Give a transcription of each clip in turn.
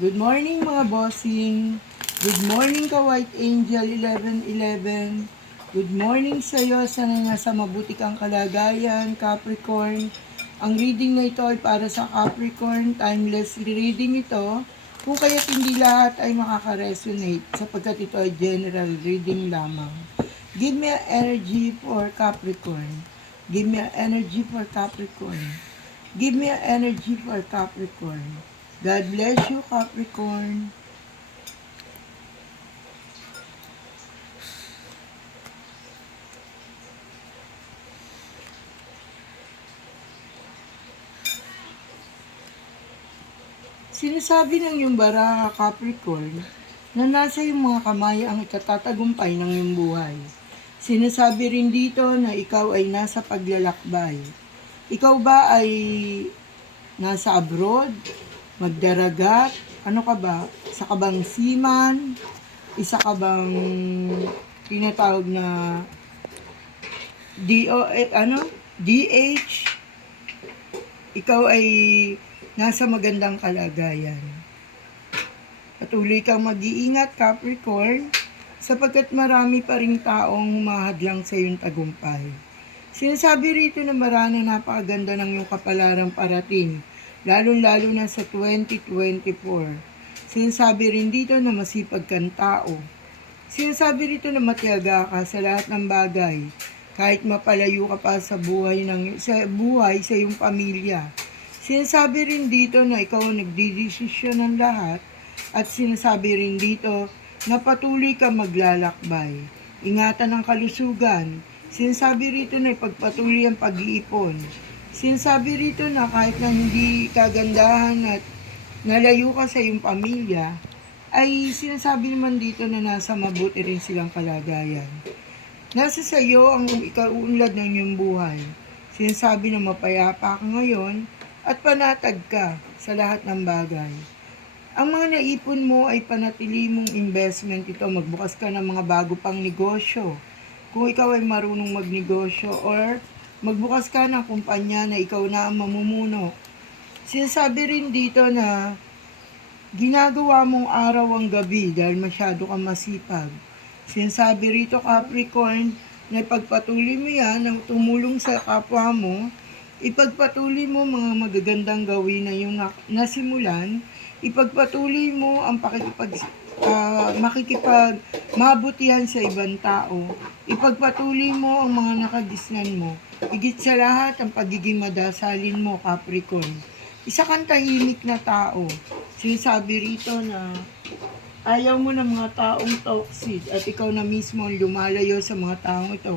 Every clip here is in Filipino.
Good morning mga bossing. Good morning ka White Angel 1111. Good morning sa iyo. Sana nasa mabuti kang kalagayan, Capricorn. Ang reading na ito ay para sa Capricorn. Timeless reading ito. Kung kaya't hindi lahat ay makaka-resonate sapagkat ito ay general reading lamang. Give me an energy for Capricorn. Give me an energy for Capricorn. Give me an energy for Capricorn. God bless you, Capricorn. Sinasabi ng iyong baraha, Capricorn, na nasa iyong mga kamay ang ikatatagumpay ng iyong buhay. Sinasabi rin dito na ikaw ay nasa paglalakbay. Ikaw ba ay nasa abroad? Magdaragat? Ano ka ba? Isa ka bang seaman? Isa ka bang tinatawag na DH? Ikaw ay nasa magandang kalagayan. Patuloy kang mag-iingat, Capricorn, sapagkat marami pa ring taong humahadlang sa iyong tagumpay. Sinasabi rito na marami napakaganda ng iyong kapalaran parating, lalo-lalo na sa 2024. Sinasabi rin dito na masipag kang tao. Sinasabi rito na matiyaga ka sa lahat ng bagay, kahit mapalayo ka pa sa buhay sa iyong pamilya. Sinasabi rin dito na ikaw ang nagdidesisyon ng lahat at sinasabi rin dito na patuloy ka maglalakbay. Ingatan ang kalusugan. Sinasabi rito na ipagpatuloy ang pag-iipon. Sinasabi rito na kahit na hindi kagandahan at nalayo ka sa iyong pamilya, ay sinasabi naman dito na nasa mabuti rin silang kalagayan. Nasa sa iyo ang ikaunlad ng iyong buhay. Sinasabi na mapayapa ka ngayon at panatag ka sa lahat ng bagay. Ang mga naipon mo ay panatili mong investment ito. Magbukas ka ng mga bago pang negosyo. Kung ikaw ay marunong magnegosyo or magbukas ka ng kumpanya na ikaw na ang mamumuno. Sinasabi rin dito na ginagawa mong araw ang gabi dahil masyado kang masipag. Sinasabi rito, Capricorn, na ipagpatuloy mo yan ng tumulong sa kapwa mo. Ipagpatuloy mo mga magagandang gawin na yung nasimulan. Ipagpatuloy mo ang mabutihan sa ibang tao. Ipagpatuloy mo ang mga nakadisnan mo. Higit sa lahat, ang pagiging madasalin mo, Capricorn. Isa kang tahimik na tao. Sinasabi rito na ayaw mo ng mga taong toxic at ikaw na mismo ang lumalayo sa mga taong ito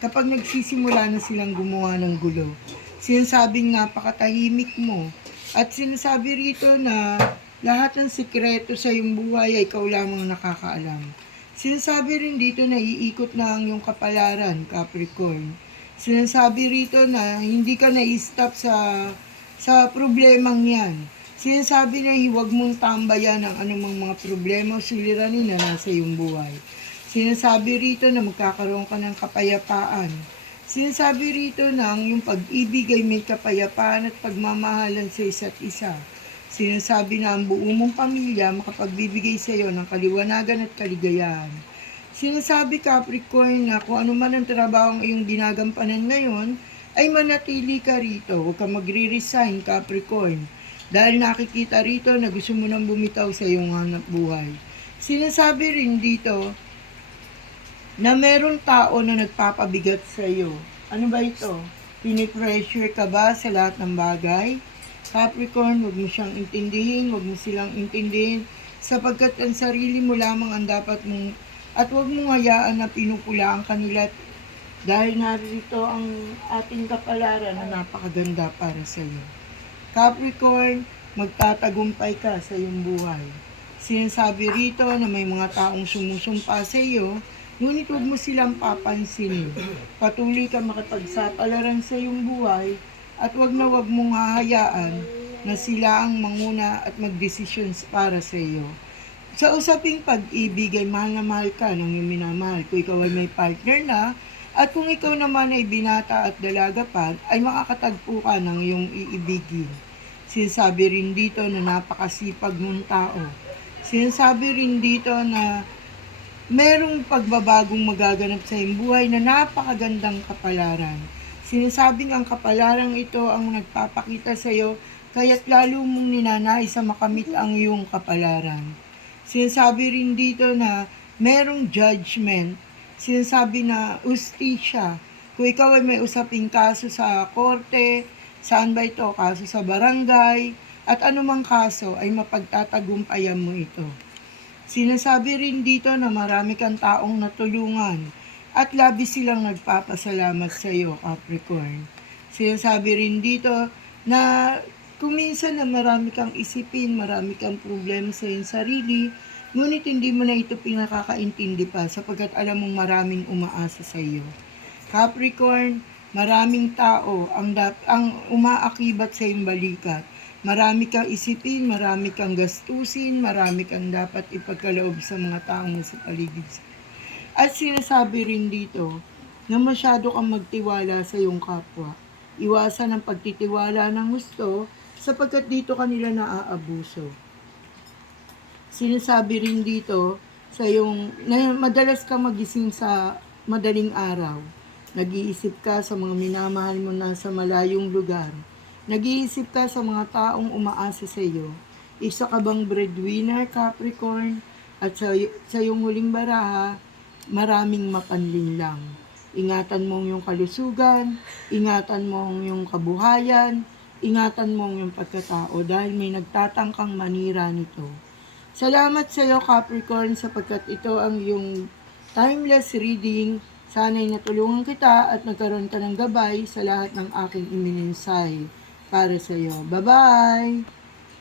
kapag nagsisimula na silang gumawa ng gulo. Sinasabing napakatahimik mo at sinasabi rito na lahat ng sikreto sa iyong buhay ay ikaw lamang nakakaalam. Sinasabi rin dito na iikot na ang iyong kapalaran, Capricorn. Sinasabi rito na hindi ka na-stop sa problemang yan. Sinasabi na huwag mong tambayan ang anumang mga problema o suliranin na nasa iyong buhay. Sinasabi rito na magkakaroon ka ng kapayapaan. Sinasabi rito na ang iyong pag-ibig ay may kapayapaan at pagmamahalan sa isa't isa. Sinasabi na ang buo mong pamilya makapagbibigay sa iyo ng kaliwanagan at kaligayahan. Sinasabi, Capricorn, na kung ano man ang trabaho ang iyong ginagampanan ngayon, ay manatili ka rito. Huwag ka magre-resign, Capricorn. Dahil nakikita rito na gusto mo nang bumitaw sa iyong hanap buhay. Sinasabi rin dito na merong tao na nagpapabigat sa iyo. Ano ba ito? Pinipressure ka ba sa lahat ng bagay? Capricorn, huwag mo siyang intindihin, huwag mo silang intindihin, sapagkat ang sarili mo lamang ang dapat mong, at huwag mong hayaan na pinupulaan kanila dahil narito ang ating kapalaran na napakaganda para sa iyo. Capricorn, magtatagumpay ka sa iyong buhay. Sinasabi rito na may mga taong sumusumpa sa iyo, ngunit huwag mo silang papansinin. Patuloy ka makipagsapalaran sa iyong buhay at huwag mong hahayaan na sila ang manguna at magdesisyon para sa iyo. Sa usaping pag-ibig ay mahal na mahal ka ng iyong minamahal. Kung ikaw ay may partner na, at kung ikaw naman ay binata at dalaga pa, ay makakatagpo ka ng iyong iibigin. Sinasabi rin dito na napakasipag mong tao. Sinasabi rin dito na merong pagbabagong magaganap sa iyong buhay na napakagandang kapalaran. Sinasabing ang kapalarang ito ang nagpapakita sa iyo kaya't lalo mong ninanais na makamit ang iyong kapalaran. Sinasabi rin dito na merong judgment. Sinasabi na ustisya. Kung ikaw ay may usaping kaso sa korte, saan ba ito? Kaso sa barangay, at anumang kaso ay mapagtatagumpayan mo ito. Sinasabi rin dito na marami kang taong natulungan at labis silang nagpapasalamat sa iyo, Capricorn. Sinasabi rin dito na kung minsan na marami kang isipin, marami kang problema sa iyong sarili, ngunit hindi mo na ito pinakakaintindi pa sapagkat alam mong maraming umaasa sa iyo. Capricorn, maraming tao ang umaakibat sa iyong balikat. Marami kang isipin, marami kang gastusin, marami kang dapat ipagkaloob sa mga taong nasa paligid. At sinasabi rin dito na masyado kang magtiwala sa iyong kapwa. Iwasan ang pagtitiwala ng gusto sapagkat dito kanila naaabuso. Sinasabi rin dito sa iyong na madalas ka magising sa madaling araw. Nag-iisip ka sa mga minamahal mo na sa malayong lugar. Nag-iisip ka sa mga taong umaasa sa iyo. Isa ka bang breadwinner, Capricorn? At sa iyong huling baraha, maraming mapanlin lang. Ingatan mo ang iyong kalusugan, ingatan mo ang iyong kabuhayan, ingatan mo ang iyong pagkatao dahil may nagtatangkang manira nito. Salamat sa iyo, Capricorn, sapagkat ito ang iyong timeless reading. Sana'y natulungan kita at nagkaroon ka ng gabay sa lahat ng aking iminensay para sa iyo. Bye-bye!